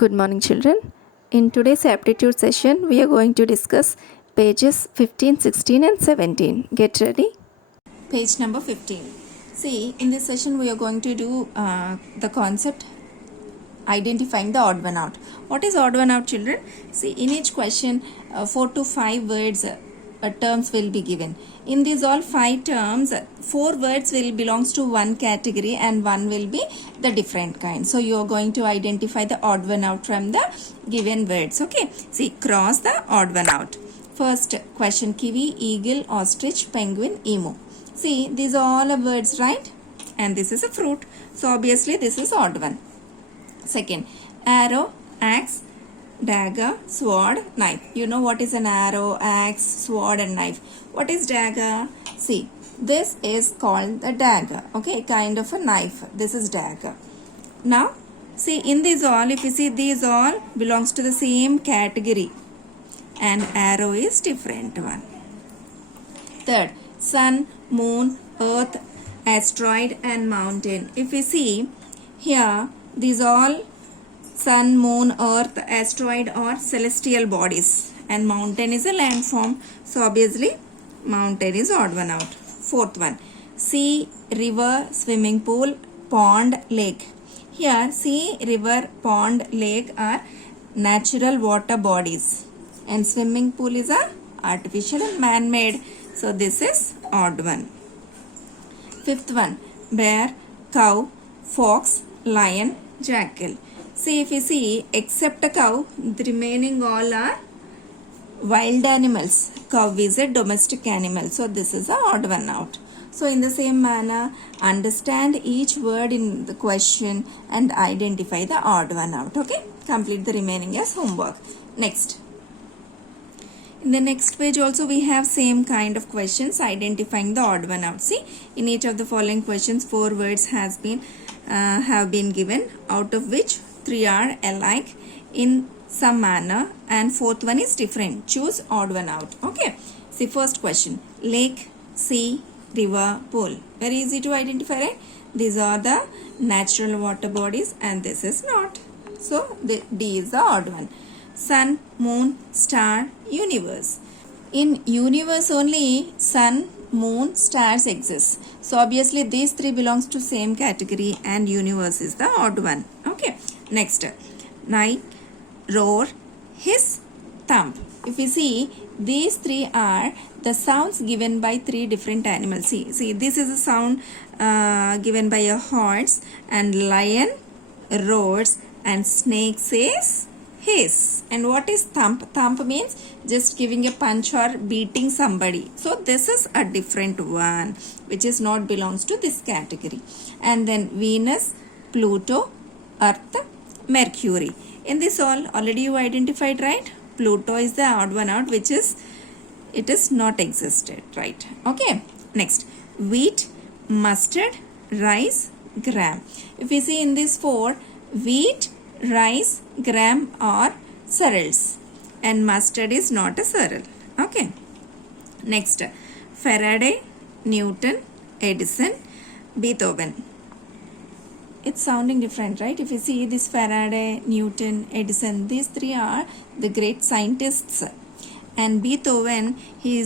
Good morning, children. In today's aptitude session, we are going to discuss pages 15, 16, and 17. Get ready. Page number 15. See, in this session, we are going to do the concept identifying the odd one out. What is odd one out, children? See, in each question, 4 to 5 words terms will be given. In these all 5 terms, 4 words will belongs to one category and one will be the different kind. So you are going to identify the odd one out from the given words. Okay. See, cross the odd one out. First question: kiwi, eagle, ostrich, penguin, emu. See, these are all words, right? And this is a fruit. So obviously this is odd one. Second, arrow, axe, dagger, sword, knife. You know what is an arrow, axe, sword and knife. What is dagger? See, this is called the dagger. Okay, kind of a knife. This is dagger. Now, see, in these all, if you see, these all belongs to the same category. And arrow is different one. Third, sun, moon, earth, asteroid and mountain. If we see here, these all sun, moon, earth, asteroid or celestial bodies, and mountain is a landform. So obviously mountain is odd one out. Fourth one, sea, river, swimming pool, pond, lake. Here sea, river, pond, lake are natural water bodies, and swimming pool is a artificial and man-made. So this is odd one. Fifth one, bear, cow, fox, lion, jackal. See, if you see, except a cow, the remaining all are wild animals. Cow is a domestic animal. So this is a odd one out. So in the same manner, understand each word in the question and identify the odd one out. Okay? Complete the remaining as homework. Next. In the next page also we have same kind of questions identifying the odd one out. See, in each of the following questions 4 words have been given, out of which 3 are alike in some manner and 4th one is different. Choose odd one out. Okay. See, first question, lake, sea, river, pool. Very easy to identify, right? These are the natural water bodies and this is not. So the D is the odd one. Sun, moon, star, universe. In universe only sun, moon, stars exist. So obviously these 3 belongs to same category and universe is the odd one. Okay. Next, night, roar, hiss, thump. If you see, these 3 are the sounds given by 3 different animals. See, this is a sound given by a horse, and lion roars, and snake says hiss. And what is thump? Thump means just giving a punch or beating somebody. So this is a different one which is not belongs to this category. And then Venus, Pluto, Earth, Mercury. In this all already you identified, right? Pluto is the odd one out, which is it is not existed, right? Okay. Next, wheat, mustard, rice, gram. If you see in this 4, wheat, rice, gram are cereals and mustard is not a cereal. Okay. Next, Faraday, Newton, Edison, Beethoven. It's sounding different, right? If you see this Faraday, Newton, Edison, these 3 are the great scientists. And Beethoven, he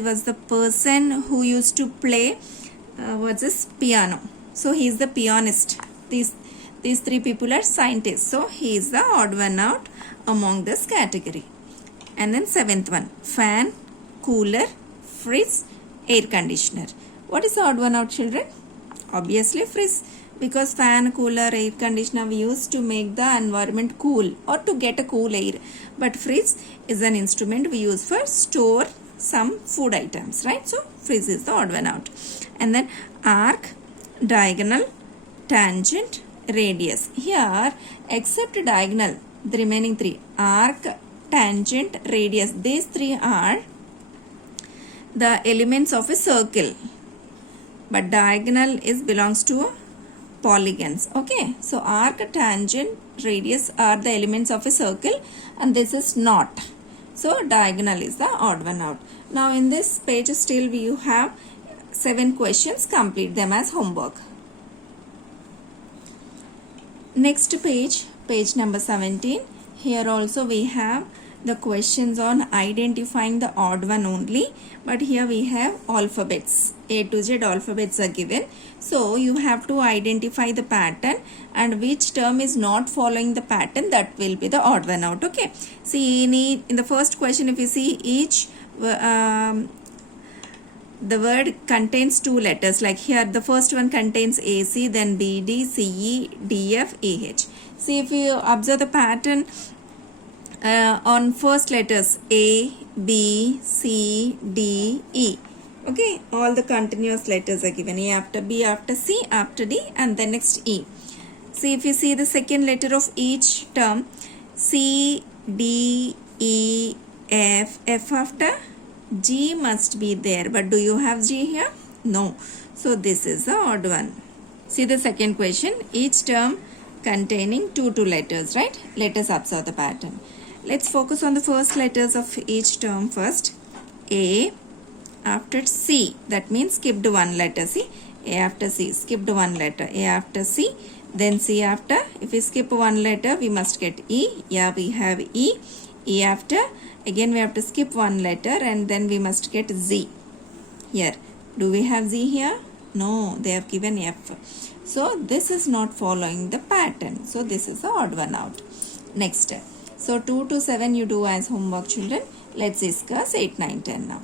was the person who used to play piano. So he is the pianist. These 3 people are scientists. So he is the odd one out among this category. And then 7th one, fan, cooler, fridge, air conditioner. What is the odd one out, children? Obviously fridge. Because fan, cooler, air conditioner we use to make the environment cool or to get a cool air. But fridge is an instrument we use for store some food items, right? So fridge is the odd one out. And then arc, diagonal, tangent, radius. Here, except diagonal, the remaining 3, arc, tangent, radius, these 3 are the elements of a circle. But diagonal belongs to polygons. Okay, so arc, tangent, radius are the elements of a circle and this is not. So diagonal is the odd one out. Now in this page still we have 7 questions. Complete them as homework. Next page, page number 17. Here also we have the questions on identifying the odd one only, but here we have alphabets. A to Z alphabets are given. So you have to identify the pattern, and which term is not following the pattern, that will be the odd one out. Okay. See, in the first question, if you see each the word contains two letters, like here the first one contains AC, then BD, CE, DF, AH. See, if you observe the pattern on first letters A, B, C, D, E. Okay, all the continuous letters are given. A after B, after C, after D, and then next E. See, if you see the second letter of each term, C, D, E, F, F after G must be there, but do you have G here? No. So this is the odd one. See the second question. Each term containing two letters, right? Let us observe the pattern. Let's focus on the first letters of each term first. A after C. That means skipped one letter. See, A after C, skipped one letter. A after C, then C after. If we skip one letter, we must get E. Yeah, we have E. E after. Again we have to skip one letter, and then we must get Z. Here, do we have Z here? No, they have given F. So this is not following the pattern. So this is the odd one out. Next. So 2 to 7 you do as homework, children. Let's discuss 8, 9, 10 now.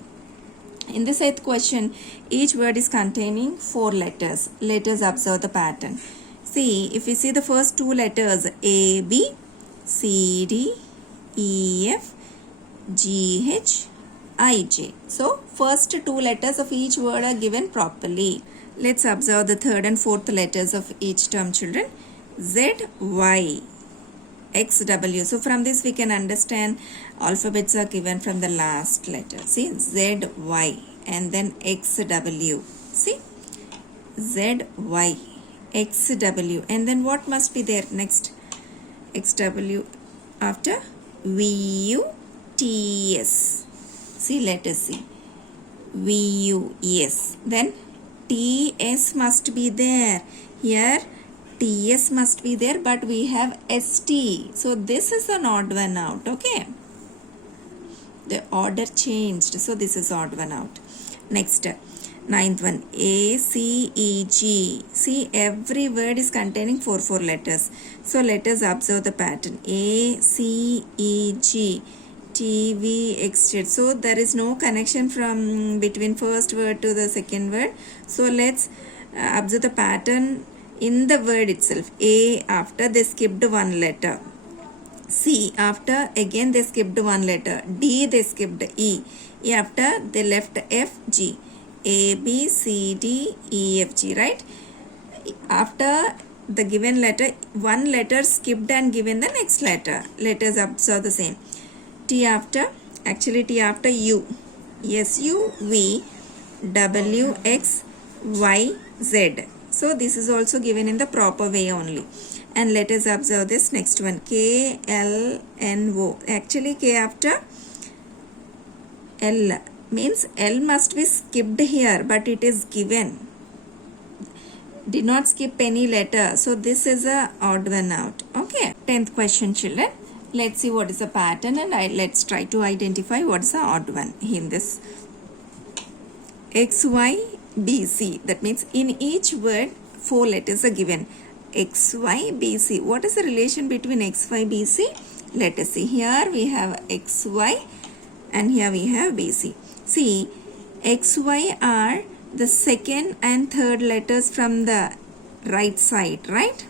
In this 8th question, each word is containing 4 letters. Let us observe the pattern. See, if we see the first two letters, A, B, C, D, E, F, G, H, I, J. So, first two letters of each word are given properly. Let's observe the third and fourth letters of each term, children. Z, Y, X, W. So, from this we can understand alphabets are given from the last letter. See, Z, Y, and then X, W. See, Z, Y, X, W. And then what must be there next? X, W after V, U, T, S. See, let us see. V, U, S. Then T, S must be there. Here T, S must be there, but we have S, T. So this is an odd one out. Okay. The order changed. So this is odd one out. Next, ninth one. A, C, E, G. See, every word is containing 4 letters. So let us observe the pattern. A, C, E, G. T, V, X, Z. So there is no connection from between first word to the second word. So let's observe the pattern in the word itself. A after they skipped one letter. C after again they skipped one letter. D they skipped E. E after they left F, G. A, B, C, D, E, F, G, right? After the given letter, one letter skipped and given the next letter. Let us observe the same. T after, actually T after U. S, U, V, W, X, Y, Z. So this is also given in the proper way only. And let us observe this next one. K, L, N, O. Actually K after L means L must be skipped here, but it is given. Did not skip any letter. So this is a odd one out. Okay. 10th question, children. Let's see what is the pattern, and let's try to identify what is the odd one in this. X, Y, B, C. That means in each word 4 letters are given. X, Y, B, C. What is the relation between X, Y, B, C? Let us see. Here we have X, Y, and here we have B, C. See, X, Y are the second and third letters from the right side, right?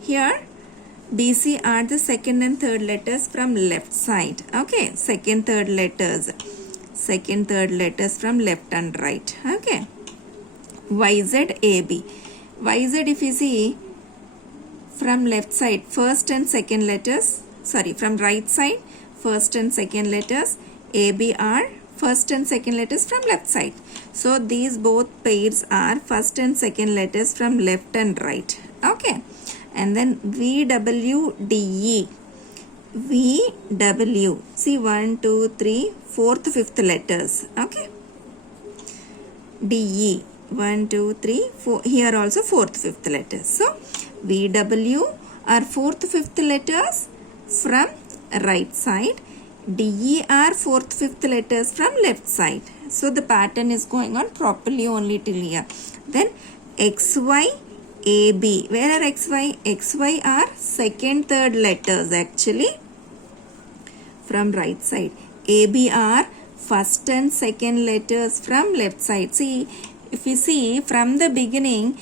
Here B, C are the second and third letters from left side. Okay, second, third letters from left and right. Okay. Y, Z, A, B. Y, Z, if you see from left side, first and second letters, from right side, first and second letters. A, B are first and second letters from left side. So these both pairs are first and second letters from left and right. Okay. And then V, W, D, E. V, W. See 1, 2, 3, 4th, 5th letters. Okay. D, E. 1, 2, 3, 4. Here also 4th, 5th letters. So V, W are fourth, fifth letters from right side. DE are fourth, fifth letters from left side. So the pattern is going on properly only till here. Then XY, AB. Where are XY? XY are second, third letters actually from right side. AB are first and second letters from left side. See, if you see from the beginning,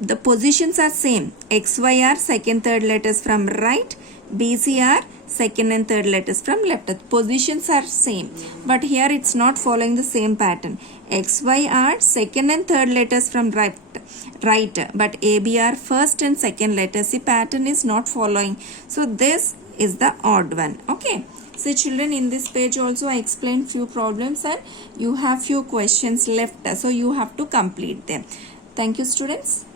the positions are same. XY are second, third letters from right. BC are second and third letters from left. Positions are same, but here it's not following the same pattern. XY are second and third letters from right, but AB are first and second letters. The pattern is not following. So this is the odd one. Okay. So children, in this page also I explained few problems and you have few questions left. So you have to complete them. Thank you, students.